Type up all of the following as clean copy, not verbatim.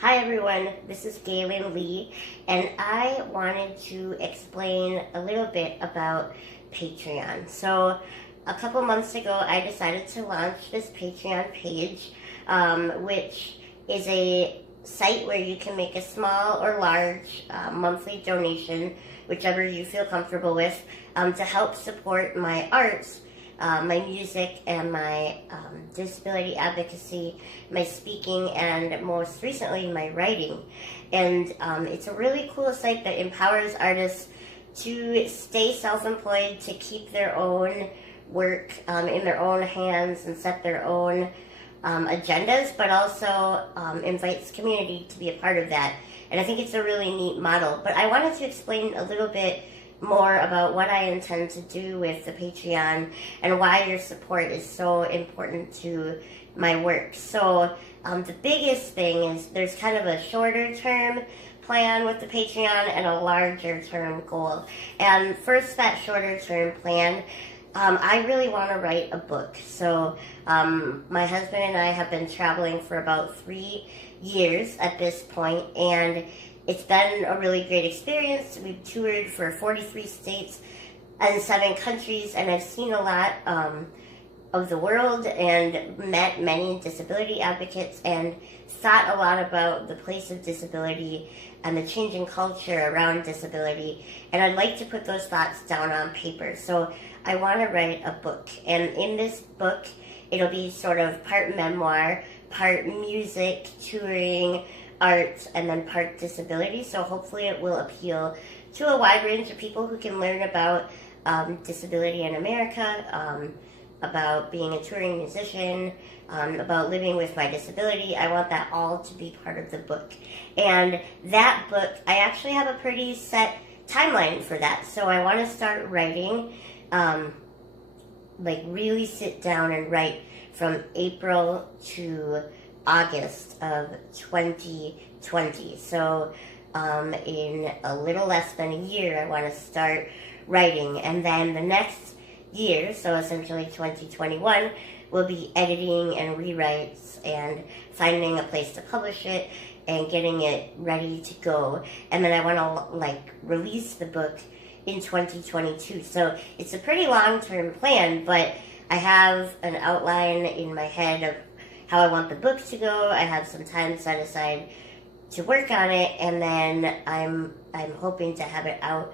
Hi everyone, this is Gaelynn Lea, and I wanted to explain a little bit about Patreon. So, a couple months ago, I decided to launch this Patreon page, which is a site where you can make a small or large monthly donation, whichever you feel comfortable with, to help support my arts, my music, and my disability advocacy, my speaking, and most recently my writing. And it's a really cool site that empowers artists to stay self-employed, to keep their own work in their own hands and set their own agendas, but also invites community to be a part of that. And I think it's a really neat model. But I wanted to explain a little bit more about what I intend to do with the Patreon and why your support is so important to my work. So the biggest thing is there's kind of a shorter term plan with the Patreon and a larger term goal. And first, that shorter term plan, I really want to write a book. So my husband and I have been traveling for about 3 years at this point, and it's been a really great experience. We've toured for 43 states and 7 countries, and I've seen a lot of the world and met many disability advocates and thought a lot about the place of disability and the changing culture around disability. And I'd like to put those thoughts down on paper. So I want to write a book. And in this book, it'll be sort of part memoir, part music, touring, art, and then part disability. So hopefully it will appeal to a wide range of people who can learn about disability in America, about being a touring musician, about living with my disability. I want that all to be part of the book. And that book, I actually have a pretty set timeline for that. So I want to start writing, like really sit down and write from April to August of 2020. So in a little less than a year, I want to start writing. And then the next year, so essentially 2021, will be editing and rewrites and finding a place to publish it and getting it ready to go. And then I want to release the book in 2022. So it's a pretty long-term plan, but I have an outline in my head of how I want the book to go. I have some time set aside to work on it, and then I'm hoping to have it out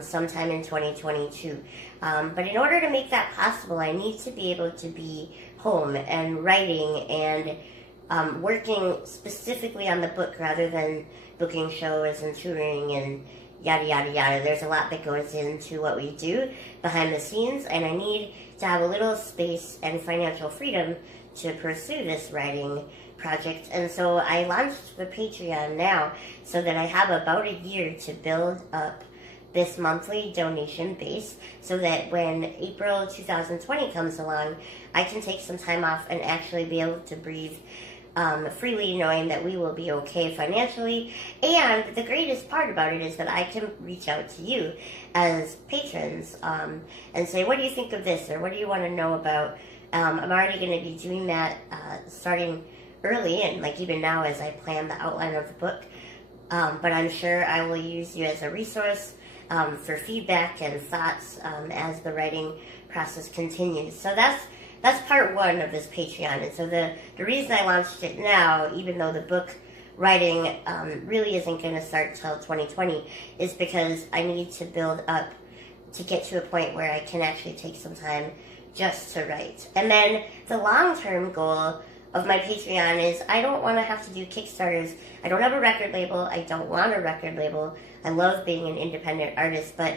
sometime in 2022. But in order to make that possible, I need to be able to be home and writing and working specifically on the book rather than booking shows and touring and yada yada yada. There's a lot that goes into what we do behind the scenes, and I need to have a little space and financial freedom to pursue this writing project. And so I launched the Patreon now so that I have about a year to build up this monthly donation base so that when April 2020 comes along, I can take some time off and actually be able to breathe freely, knowing that we will be okay financially. And the greatest part about it is that I can reach out to you as patrons and say, what do you think of this, or what do you want to know about? I'm already going to be doing that starting early, and even now as I plan the outline of the book. But I'm sure I will use you as a resource for feedback and thoughts as the writing process continues. So that's part one of this Patreon. And so the reason I launched it now, even though the book writing really isn't going to start till 2020, is because I need to build up to get to a point where I can actually take some time just to write. And then the long-term goal of my Patreon is I don't want to have to do Kickstarters. I don't have a record label. I don't want a record label. I love being an independent artist, but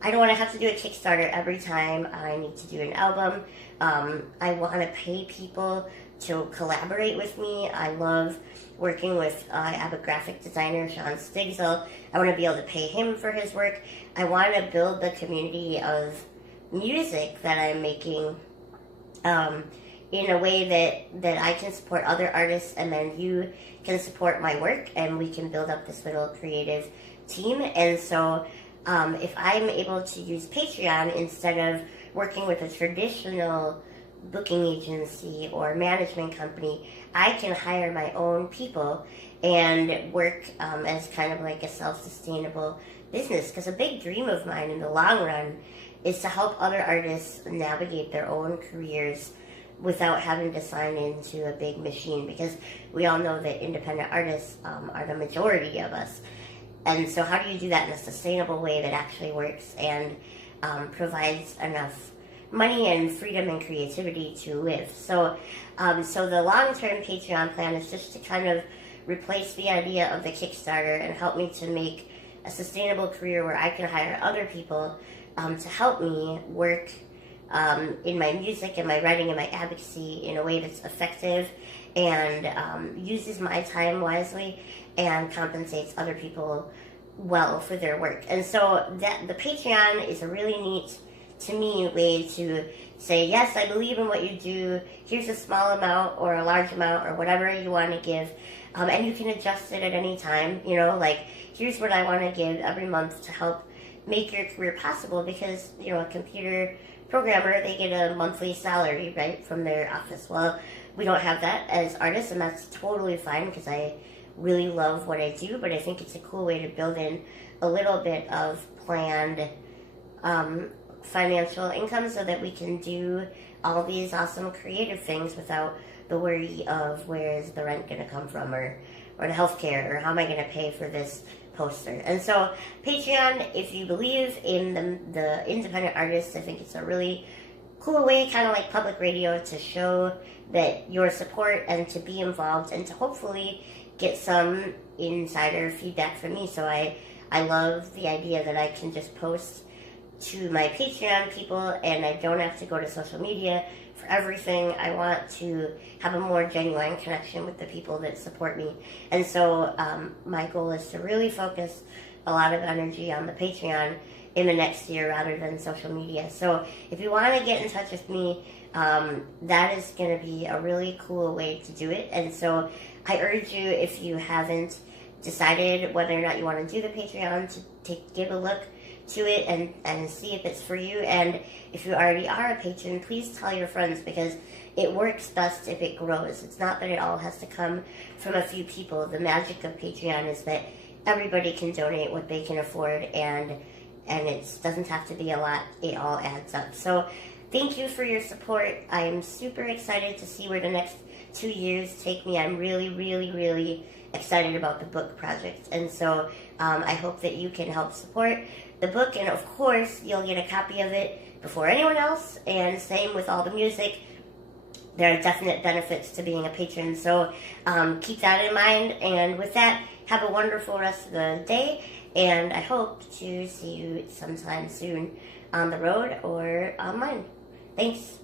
I don't want to have to do a Kickstarter every time I need to do an album. I want to pay people to collaborate with me. I love working with, I have a graphic designer, Sean Stigsel. I want to be able to pay him for his work. I want to build the community of music that I'm making in a way that I can support other artists, and then you can support my work, and we can build up this little creative team. And so if I'm able to use Patreon instead of working with a traditional booking agency or management company. I can hire my own people and work as kind of like a self-sustainable business. Because a big dream of mine in the long run is to help other artists navigate their own careers without having to sign into a big machine, because we all know that independent artists are the majority of us. And so how do you do that in a sustainable way that actually works and provides enough money and freedom and creativity to live? So so the long-term Patreon plan is just to kind of replace the idea of the Kickstarter and help me to make a sustainable career where I can hire other people to help me work in my music and my writing and my advocacy in a way that's effective and uses my time wisely and compensates other people well for their work. And so that the Patreon is a really neat, to me, way to say, yes, I believe in what you do. Here's a small amount or a large amount or whatever you want to give. And you can adjust it at any time. You know, like, here's what I want to give every month to help make your career possible, because, you know, a computer programmer, they get a monthly salary, right, from their office. Well, we don't have that as artists, and that's totally fine, because I really love what I do, but I think it's a cool way to build in a little bit of planned financial income so that we can do all these awesome creative things without the worry of where is the rent going to come from, or the healthcare, or how am I going to pay for this poster. And so Patreon, if you believe in the independent artists, I think it's a really cool way, kind of like public radio, to show that your support and to be involved and to hopefully get some insider feedback from me. So I love the idea that I can just post to my Patreon people and I don't have to go to social media for everything. I want to have a more genuine connection with the people that support me. And so my goal is to really focus a lot of energy on the Patreon in the next year rather than social media. So if you want to get in touch with me, that is going to be a really cool way to do it. And so I urge you, if you haven't decided whether or not you want to do the Patreon, to give a look to it and see if it's for you. And if you already are a patron, please tell your friends, because it works best if it grows. It's not that it all has to come from a few people. The magic of Patreon is that everybody can donate what they can afford, and it doesn't have to be a lot. It all adds up. So thank you for your support. I'm super excited to see where the next 2 years take me. I'm really, really, really excited about the book project. And so I hope that you can help support the book. And of course, you'll get a copy of it before anyone else. And same with all the music. There are definite benefits to being a patron. So keep that in mind. And with that, have a wonderful rest of the day. And I hope to see you sometime soon on the road or online. Thanks.